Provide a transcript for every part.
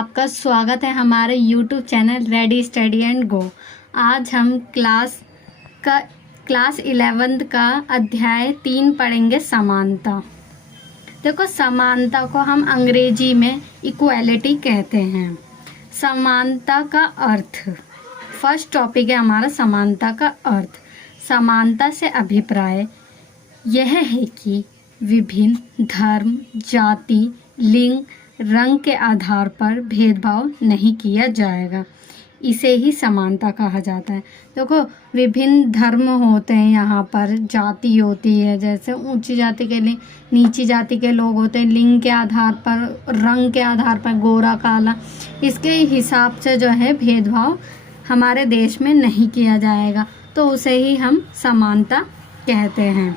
आपका स्वागत है हमारे YouTube channel ready steady and go. आज हम क्लास 11th का अध्याय 3 पढ़ेंगे, समानता। देखो, समानता को हम अंग्रेजी में इक्वालिटी कहते हैं। समानता का अर्थ, फर्स्ट टॉपिक है हमारा समानता का अर्थ। समानता से अभिप्राय यह है कि विभिन्न धर्म, जाति, लिंग, रंग के आधार पर भेदभाव नहीं किया जाएगा। इसे ही समानता कहा जाता है। देखो, विभिन्न धर्म होते हैं, यहाँ पर जाति होती है, जैसे ऊंची जाति के लिए नीची जाति के लोग होते हैं, लिंग के आधार पर, रंग के आधार पर, गोरा काला, इसके हिसाब से जो है भेदभाव हमारे देश में नहीं किया जाएगा, तो उसे ही हम समानता कहते हैं।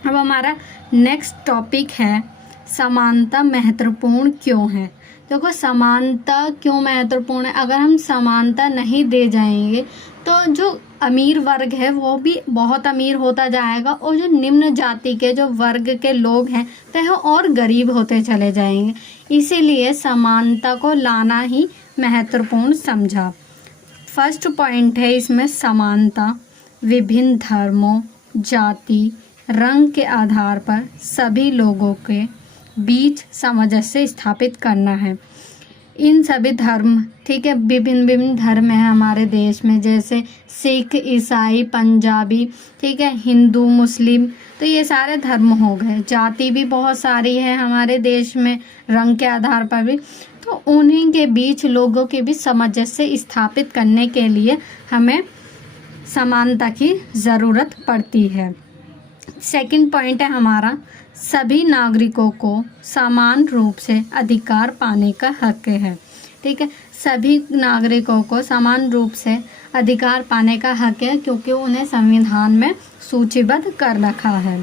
अब हमारा नेक्स्ट टॉपिक है समानता महत्वपूर्ण क्यों है। देखो, समानता क्यों महत्वपूर्ण है। अगर हम समानता नहीं दे जाएंगे तो जो अमीर वर्ग है वो भी बहुत अमीर होता जाएगा, और जो निम्न जाति के जो वर्ग के लोग हैं वह और गरीब होते चले जाएंगे। इसीलिए समानता को लाना ही महत्वपूर्ण समझा। फर्स्ट पॉइंट है इसमें समानता विभिन्न धर्मों, जाति, रंग के आधार पर सभी लोगों के बीच सामंजस्य स्थापित करना है। इन सभी धर्म, ठीक है, विभिन्न धर्म है हमारे देश में, जैसे सिख, ईसाई, पंजाबी, ठीक है, हिंदू, मुस्लिम, तो ये सारे धर्म हो गए। जाति भी बहुत सारी है हमारे देश में, रंग के आधार पर भी, तो उन्हीं के बीच लोगों के बीच सामंजस्य स्थापित करने के लिए हमें समानता की ज़रूरत पड़ती है। सेकंड पॉइंट है हमारा सभी नागरिकों को समान रूप से अधिकार पाने का हक है। ठीक है, सभी नागरिकों को समान रूप से अधिकार पाने का हक है, क्योंकि उन्हें संविधान में सूचीबद्ध कर रखा है।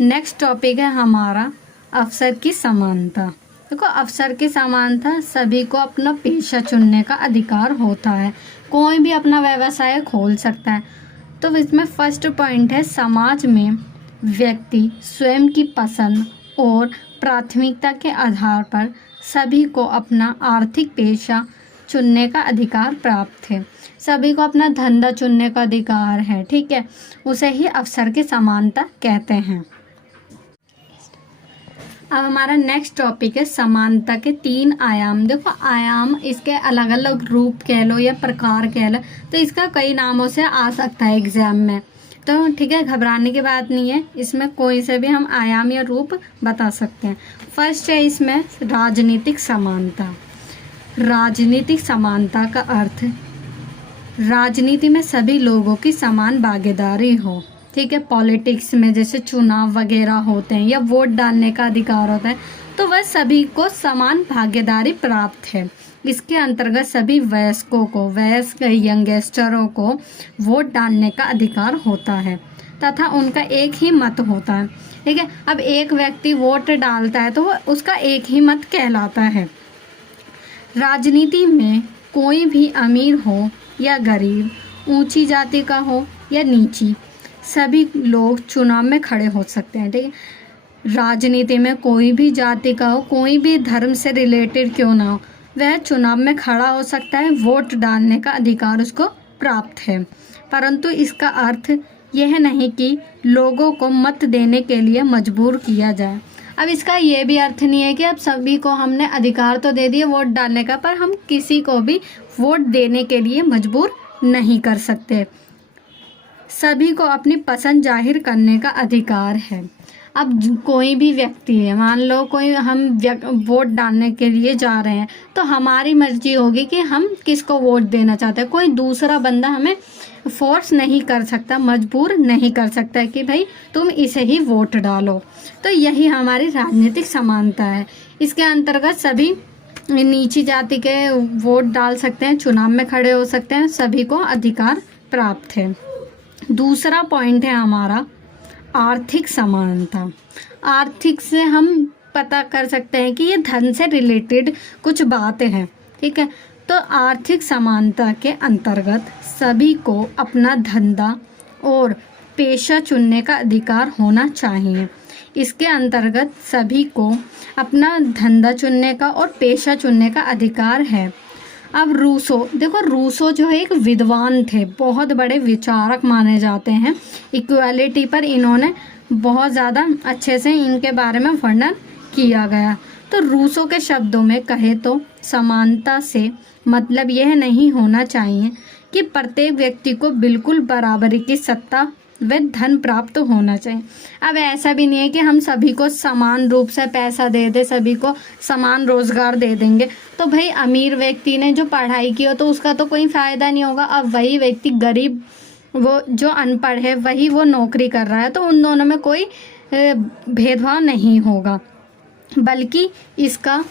नेक्स्ट टॉपिक है हमारा अवसर की समानता। देखो, अवसर की समानता, सभी को अपना पेशा चुनने का अधिकार होता है। कोई भी अपना व्यवसाय खोल सकता है। तो इसमें फर्स्ट पॉइंट है समाज में व्यक्ति स्वयं की पसंद और प्राथमिकता के आधार पर सभी को अपना आर्थिक पेशा चुनने का अधिकार प्राप्त है। सभी को अपना धंधा चुनने का अधिकार है, ठीक है, उसे ही अवसर की समानता कहते हैं। अब हमारा नेक्स्ट टॉपिक है समानता के 3 आयाम। देखो, आयाम इसके अलग अलग रूप कह लो या प्रकार कह लो, तो इसका कई नामों से आ सकता है एग्जाम में, तो ठीक है, घबराने की बात नहीं है। इसमें कोई से भी हम आयाम या रूप बता सकते हैं। फर्स्ट है इसमें राजनीतिक समानता। राजनीतिक समानता का अर्थ राजनीति में सभी लोगों की समान भागीदारी हो। ठीक है, पॉलिटिक्स में जैसे चुनाव वगैरह होते हैं या वोट डालने का अधिकार होता है, तो वह सभी को समान भागीदारी प्राप्त है। इसके अंतर्गत सभी वयस्क यंगस्टरों को वोट डालने का अधिकार होता है तथा उनका एक ही मत होता है। ठीक है, अब एक व्यक्ति वोट डालता है तो वो उसका एक ही मत कहलाता है। राजनीति में कोई भी अमीर हो या गरीब, ऊंची जाति का हो या नीची, सभी लोग चुनाव में खड़े हो सकते हैं। ठीक है, राजनीति में कोई भी जाति का हो, कोई भी धर्म से रिलेटेड क्यों ना हो, वह चुनाव में खड़ा हो सकता है, वोट डालने का अधिकार उसको प्राप्त है। परंतु इसका अर्थ यह नहीं कि लोगों को मत देने के लिए मजबूर किया जाए। अब इसका ये भी अर्थ नहीं है कि अब सभी को हमने अधिकार तो दे दिए वोट डालने का, पर हम किसी को भी वोट देने के लिए मजबूर नहीं कर सकते। सभी को अपनी पसंद जाहिर करने का अधिकार है। अब कोई भी व्यक्ति है, मान लो कोई हम वोट डालने के लिए जा रहे हैं, तो हमारी मर्जी होगी कि हम किसको वोट देना चाहते हैं। कोई दूसरा बंदा हमें फोर्स नहीं कर सकता, मजबूर नहीं कर सकता कि भाई तुम इसे ही वोट डालो। तो यही हमारी राजनीतिक समानता है। इसके अंतर्गत सभी नीची जाति के वोट डाल सकते हैं, चुनाव में खड़े हो सकते हैं, सभी को अधिकार प्राप्त है। दूसरा पॉइंट है हमारा आर्थिक समानता। आर्थिक से हम पता कर सकते हैं कि ये धन से रिलेटेड कुछ बातें हैं। ठीक है, तो आर्थिक समानता के अंतर्गत सभी को अपना धंधा और पेशा चुनने का अधिकार होना चाहिए। इसके अंतर्गत सभी को अपना धंधा चुनने का और पेशा चुनने का अधिकार है। अब रूसो, देखो रूसो जो है एक विद्वान थे, बहुत बड़े विचारक माने जाते हैं। इक्वालिटी पर इन्होंने बहुत ज़्यादा अच्छे से इनके बारे में वर्णन किया गया। तो रूसो के शब्दों में कहे तो समानता से मतलब यह नहीं होना चाहिए कि प्रत्येक व्यक्ति को बिल्कुल बराबरी की सत्ता व धन प्राप्त होना चाहिए। अब ऐसा भी नहीं है कि हम सभी को समान रूप से पैसा दे दे, सभी को समान रोजगार दे देंगे, तो भाई अमीर व्यक्ति ने जो पढ़ाई की हो तो उसका तो कोई फ़ायदा नहीं होगा। अब वही व्यक्ति गरीब, वो जो अनपढ़ है वही वो नौकरी कर रहा है, तो उन दोनों में कोई भेदभाव नहीं होगा, बल्कि इसका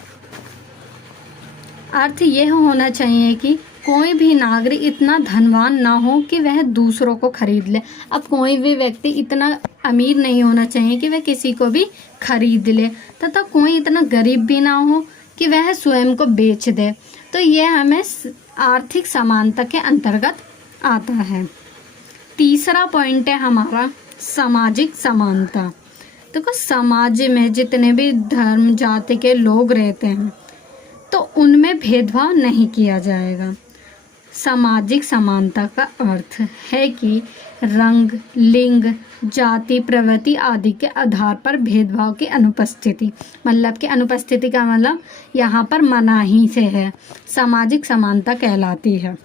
अर्थ यह होना चाहिए कि कोई भी नागरिक इतना धनवान ना हो कि वह दूसरों को खरीद ले। अब कोई भी व्यक्ति इतना अमीर नहीं होना चाहिए कि वह किसी को भी खरीद ले, तथा कोई इतना गरीब भी ना हो कि वह स्वयं को बेच दे। तो यह हमें आर्थिक समानता के अंतर्गत आता है। तीसरा पॉइंट है हमारा सामाजिक समानता। देखो समाज में जितने भी धर्म जाति के लोग रहते हैं तो उनमें भेदभाव नहीं किया जाएगा। सामाजिक समानता का अर्थ है कि रंग, लिंग, जाति, प्रवृत्ति आदि के आधार पर भेदभाव की अनुपस्थिति, मतलब कि अनुपस्थिति का मतलब यहाँ पर मनाही से है, सामाजिक समानता कहलाती है।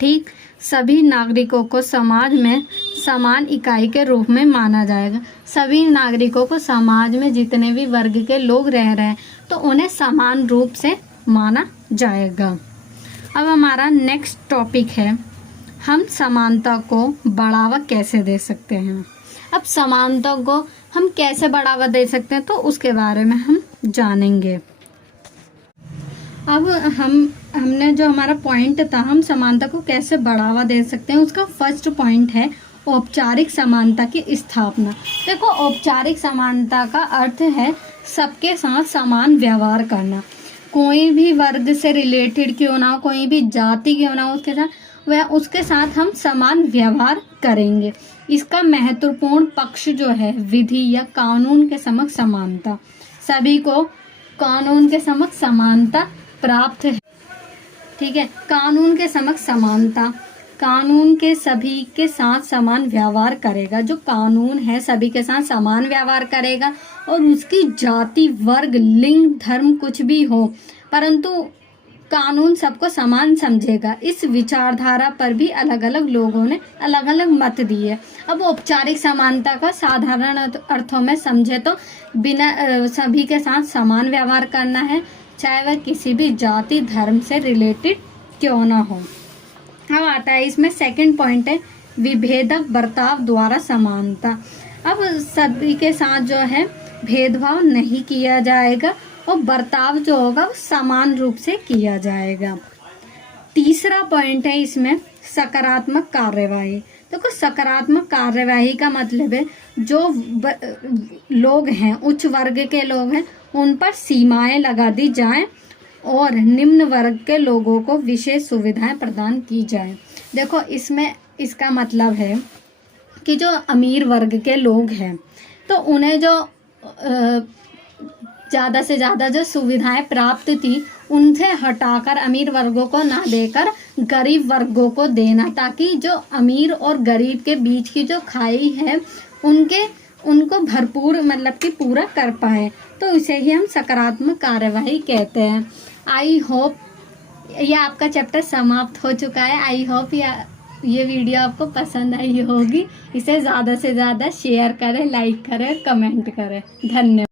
ठीक, सभी नागरिकों को समाज में समान इकाई के रूप में माना जाएगा। सभी नागरिकों को समाज में जितने भी वर्ग के लोग रह रहे हैं तो उन्हें समान रूप से माना जाएगा। अब हमारा नेक्स्ट टॉपिक है हम समानता को बढ़ावा कैसे दे सकते हैं। अब समानता को हम कैसे बढ़ावा दे सकते हैं तो उसके बारे में हम जानेंगे। अब हमने जो हमारा पॉइंट था हम समानता को कैसे बढ़ावा दे सकते हैं, उसका फर्स्ट पॉइंट है औपचारिक समानता की स्थापना। देखो औपचारिक समानता का अर्थ है सबके साथ समान व्यवहार करना। कोई भी वर्ग से रिलेटेड क्यों ना हो, कोई भी जाति क्यों ना हो, उसके साथ हम समान व्यवहार करेंगे। इसका महत्वपूर्ण पक्ष जो है विधि या कानून के समक्ष समानता। सभी को कानून के समक्ष समानता प्राप्त है। ठीक है, कानून के समक्ष समानता, कानून के सभी के साथ समान व्यवहार करेगा। जो कानून है सभी के साथ समान व्यवहार करेगा और उसकी जाति, वर्ग, लिंग, धर्म कुछ भी हो, परंतु कानून सबको समान समझेगा। इस विचारधारा पर भी अलग अलग लोगों ने अलग अलग मत दिए। अब औपचारिक समानता का साधारण अर्थों में समझे तो बिना सभी के साथ समान व्यवहार करना है, चाहे वह किसी भी जाति, धर्म से रिलेटेड क्यों ना हो। अब आता है इसमें सेकंड पॉइंट है विभेदक बर्ताव द्वारा समानता। अब सभी के साथ जो है भेदभाव नहीं किया जाएगा और बर्ताव जो होगा वो समान रूप से किया जाएगा। तीसरा पॉइंट है इसमें सकारात्मक कार्यवाही। देखो सकारात्मक कार्यवाही का मतलब है जो लोग हैं, उच्च वर्ग के लोग हैं, उन पर सीमाएं लगा दी जाएं और निम्न वर्ग के लोगों को विशेष सुविधाएं प्रदान की जाए। देखो इसमें इसका मतलब है कि जो अमीर वर्ग के लोग हैं तो उन्हें जो ज़्यादा से ज़्यादा जो सुविधाएं प्राप्त थी उनसे हटाकर अमीर वर्गों को ना देकर गरीब वर्गों को देना, ताकि जो अमीर और गरीब के बीच की जो खाई है उनको भरपूर मतलब कि पूरा कर पाए। तो इसे ही हम सकारात्मक कार्यवाही कहते हैं। आई होप ये आपका चैप्टर समाप्त हो चुका है। आई होप ये वीडियो आपको पसंद आई होगी। इसे ज़्यादा से ज़्यादा शेयर करें, लाइक करें, कमेंट करें। धन्यवाद।